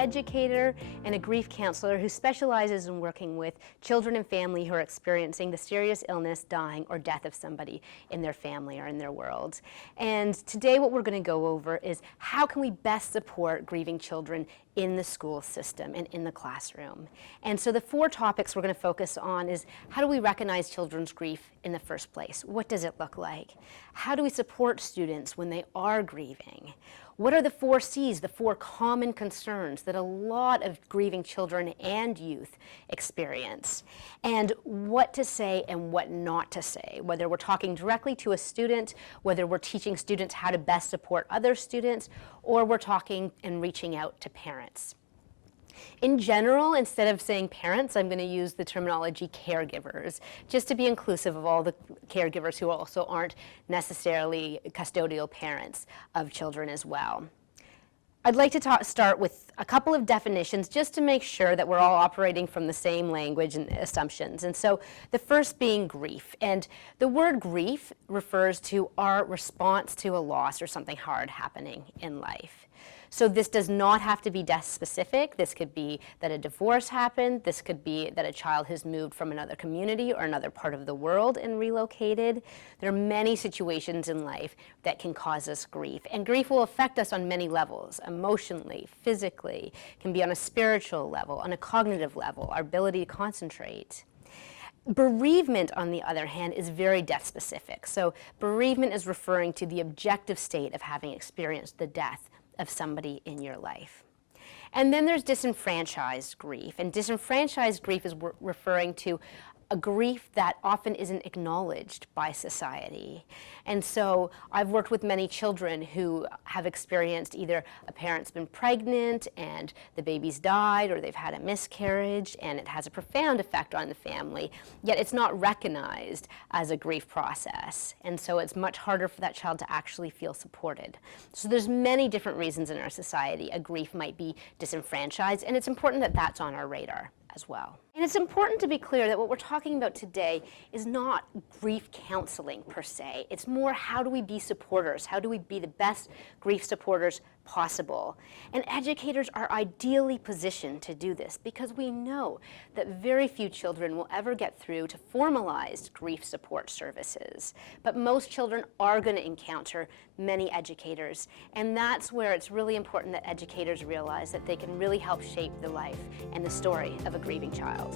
educator and a grief counselor who specializes in working with children and family who are experiencing the serious illness, dying, or death of somebody in their family or in their world. And today what we're going to go over is how can we best support grieving children in the school system and in the classroom. And so the 4 topics we're going to focus on is how do we recognize children's grief in the first place? What does it look like? How do we support students when they are grieving? What are the 4 C's, the 4 common concerns that a lot of grieving children and youth experience? And what to say and what not to say, whether we're talking directly to a student, whether we're teaching students how to best support other students, or we're talking and reaching out to parents. In general, instead of saying parents, I'm going to use the terminology caregivers, just to be inclusive of all the caregivers who also aren't necessarily custodial parents of children as well. I'd like to start with a couple of definitions just to make sure that we're all operating from the same language and assumptions. And so the first being grief. And the word grief refers to our response to a loss or something hard happening in life. So this does not have to be death specific. This could be that a divorce happened. This could be that a child has moved from another community or another part of the world and relocated. There are many situations in life that can cause us grief. And grief will affect us on many levels, emotionally, physically, can be on a spiritual level, on a cognitive level, our ability to concentrate. Bereavement, on the other hand, is very death specific. So bereavement is referring to the objective state of having experienced the death of somebody in your life. And then there's disenfranchised grief. And disenfranchised grief is referring to a grief that often isn't acknowledged by society. And so I've worked with many children who have experienced either a parent's been pregnant and the baby's died, or they've had a miscarriage and it has a profound effect on the family, yet it's not recognized as a grief process. And so it's much harder for that child to actually feel supported. So there's many different reasons in our society a grief might be disenfranchised, and it's important that that's on our radar as well. And it's important to be clear that what we're talking about today is not grief counseling per se. It's more how do we be supporters? How do we be the best grief supporters possible? And educators are ideally positioned to do this because we know that very few children will ever get through to formalized grief support services. But most children are going to encounter many educators, and that's where it's really important that educators realize that they can really help shape the life and the story of a grieving child.